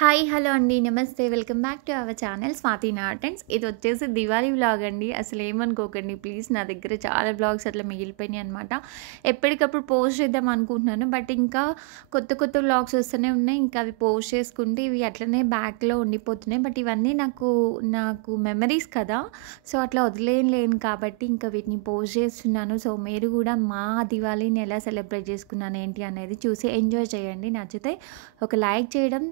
Hi hello అండి నమస్తే welcome back to our channel Swathi నాటన్స్. ఇది వచ్చేసి దివాళీ వ్లాగ్ అండి. అసలు ఏమనుకోకండి ప్లీజ్. నా దగ్గర చాలా వ్లాగ్స్ అట్లా మిగిలిపోయినాయి అనమాట. ఎప్పటికప్పుడు పోస్ట్ చేద్దాం అనుకుంటున్నాను, బట్ ఇంకా కొత్త కొత్త వ్లాగ్స్ వస్తూనే ఉన్నాయి. ఇంకా అవి పోస్ట్ చేసుకుంటే ఇవి అట్లనే బ్యాక్లో ఉండిపోతున్నాయి. బట్ ఇవన్నీ నాకు నాకు మెమరీస్ కదా, సో అట్లా వదిలేయలేను కాబట్టి ఇంకా వీటిని పోస్ట్ చేస్తున్నాను. సో మీరు కూడా మా దివాళీని ఎలా సెలబ్రేట్ చేసుకున్నాను ఏంటి అనేది చూసి ఎంజాయ్ చేయండి. నచ్చితే ఒక లైక్ చేయడం,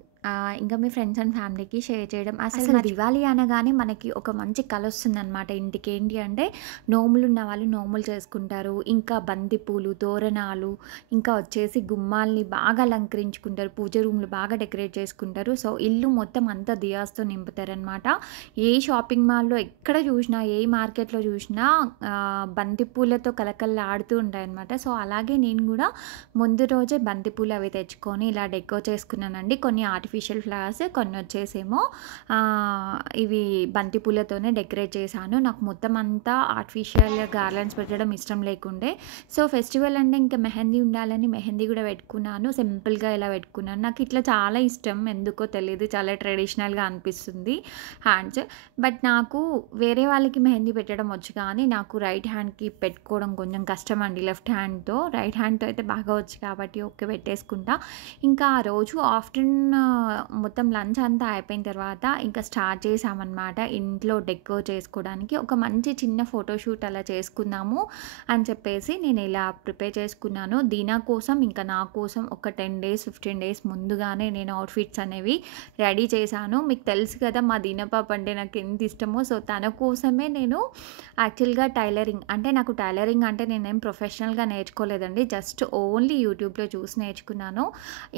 ఇంకా మీ ఫ్రెండ్స్ అండ్ ఫ్యామిలీకి షేర్ చేయడం. అసలు దివాళీ అనగానే మనకి ఒక మంచి కళ వస్తుందన్నమాట ఇంటికి. ఏంటి అంటే నోములు ఉన్న వాళ్ళు నోములు చేసుకుంటారు, ఇంకా బంతిపూలు, తోరణాలు, ఇంకా వచ్చేసి గుమ్మాల్ని బాగా అలంకరించుకుంటారు, పూజ రూమ్లు బాగా డెకరేట్ చేసుకుంటారు. సో ఇల్లు మొత్తం అంతా దియాస్తో నింపుతారనమాట. ఏ షాపింగ్ మాల్లో ఎక్కడ చూసినా, ఏ మార్కెట్లో చూసినా బంతిపూలతో కలకల్లాడుతూ ఉంటాయన్నమాట. సో అలాగే నేను కూడా ముందు రోజే బంతిపూలు అవి తెచ్చుకొని ఇలా డెకో చేసుకున్నానండి. కొన్ని ఆర్టిఫిషియల్ ఫ్లవర్స్, కొన్ని వచ్చేసేమో ఇవి బంతిపూలతోనే డెకరేట్ చేశాను. నాకు మొత్తం అంతా ఆర్టిఫిషియల్ గార్లెండ్స్ పెట్టడం ఇష్టం లేకుండే. సో ఫెస్టివల్ అంటే ఇంకా మెహందీ ఉండాలని మెహందీ కూడా పెట్టుకున్నాను. సింపుల్గా ఇలా పెట్టుకున్నాను. నాకు ఇట్లా చాలా ఇష్టం, ఎందుకో తెలియదు, చాలా ట్రెడిషనల్గా అనిపిస్తుంది హ్యాండ్స్. బట్ నాకు వేరే వాళ్ళకి మెహందీ పెట్టడం వచ్చు, కానీ నాకు రైట్ హ్యాండ్కి పెట్టుకోవడం కొంచెం కష్టం అండి. లెఫ్ట్ హ్యాండ్తో, రైట్ హ్యాండ్తో అయితే బాగా వచ్చు కాబట్టి ఓకే పెట్టేసుకుంటా. ఇంకా ఆ రోజు ఆఫ్టర్నూన్ మొత్తం లంచ్ అంతా అయిపోయిన తర్వాత ఇంకా స్టార్ట్ చేసామన్నమాట ఇంట్లో డెకో చేసుకోవడానికి. ఒక మంచి చిన్న ఫోటోషూట్ అలా చేసుకుందాము అని చెప్పేసి నేను ఇలా ప్రిపేర్ చేసుకున్నాను. దీనా కోసం ఇంకా నా కోసం ఒక 10 days 15 days ముందుగానే నేను అవుట్ఫిట్స్ అనేవి రెడీ చేశాను. మీకు తెలుసు కదా మా దీనా పాప అంటే నాకు ఎంత ఇష్టమో. సో తన కోసమే నేను యాక్చువల్గా టైలరింగ్ అంటే నేనేం ప్రొఫెషనల్గా నేర్చుకోలేదండి, జస్ట్ ఓన్లీ యూట్యూబ్లో చూసి నేర్చుకున్నాను.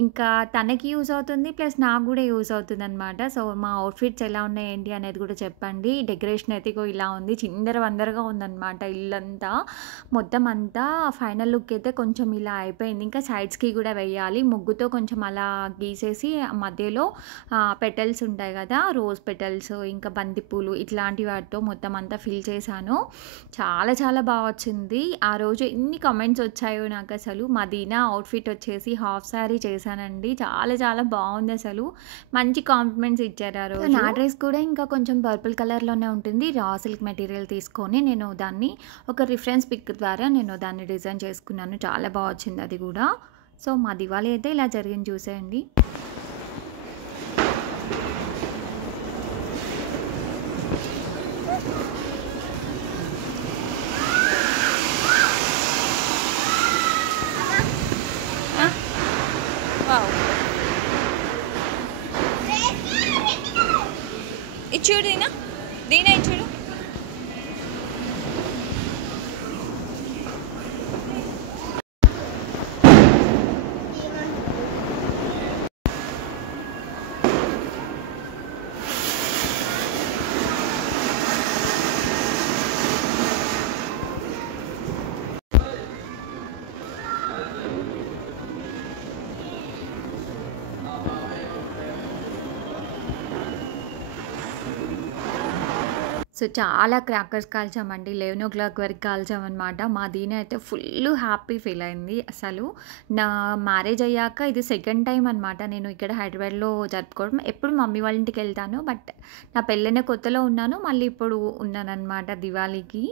ఇంకా తనకి యూజ్ అవుతుంది, ప్లస్ నాకు కూడా యూజ్ అవుతుంది అనమాట. సో మా అవుట్ఫిట్స్ ఎలా ఉన్నాయి ఏంటి అనేది కూడా చెప్పండి. డెకరేషన్ అయితే ఇలా ఉంది, చిందర వందరగా ఉందన్నమాట ఇల్లంతా. మొత్తం అంతా ఫైనల్ లుక్ అయితే కొంచెం ఇలా అయిపోయింది. ఇంకా సైడ్స్కి కూడా వేయాలి. ముగ్గుతో కొంచెం అలా గీసేసి మధ్యలో పెటల్స్ ఉంటాయి కదా, రోజ్ పెటల్స్, ఇంకా బంతిపూలు, ఇట్లాంటి వాటితో మొత్తం అంతా ఫిల్ చేశాను. చాలా చాలా బాగా వచ్చింది. ఆ రోజు ఎన్ని కమెంట్స్ వచ్చాయో నాకు అసలు. మా దీనా అవుట్ఫిట్ వచ్చేసి హాఫ్ శారీ చేశానండి, చాలా చాలా బాగుంది అసలు. మంచి కాంప్లిమెంట్స్ ఇచ్చారు ఆ రోజు. నా డ్రెస్ కూడా ఇంకా కొంచెం పర్పుల్ కలర్లోనే ఉంటుంది. రా సిల్క్ మెటీరియల్ తీసుకొని నేను దాన్ని ఒక రిఫరెన్స్ పిక్ ద్వారా నేను దాన్ని డిజైన్ చేసుకున్నాను. చాలా బాగా వచ్చింది అది కూడా. సో మా దివాళీ అయితే ఇలా జరిగింది, చూసేయండి. ఇచ్చుడు దీనా ఇచ్చుడు. సో చాలా క్రాకర్స్ కాల్చామండి, 11 o'clock వరకు కాల్చామన్నమాట. మా దీని అయితే ఫుల్ హ్యాపీ ఫీల్ అయింది. అసలు నా మ్యారేజ్ అయ్యాక ఇది సెకండ్ టైం అనమాట నేను ఇక్కడ హైదరాబాద్లో జరుపుకోవడం. ఎప్పుడు మమ్మీ వాళ్ళ ఇంటికి వెళ్తాను, బట్ నా పెళ్ళైన కొత్తలో ఉన్నాను, మళ్ళీ ఇప్పుడు ఉన్నాను అనమాట దివాళీకి.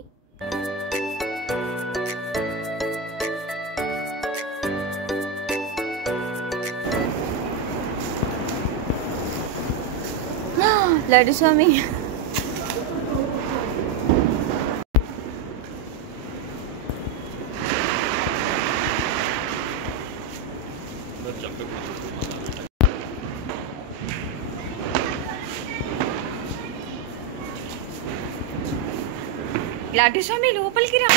లడ్డు స్వామి లడ్డు స్వామి లోపలికి రా.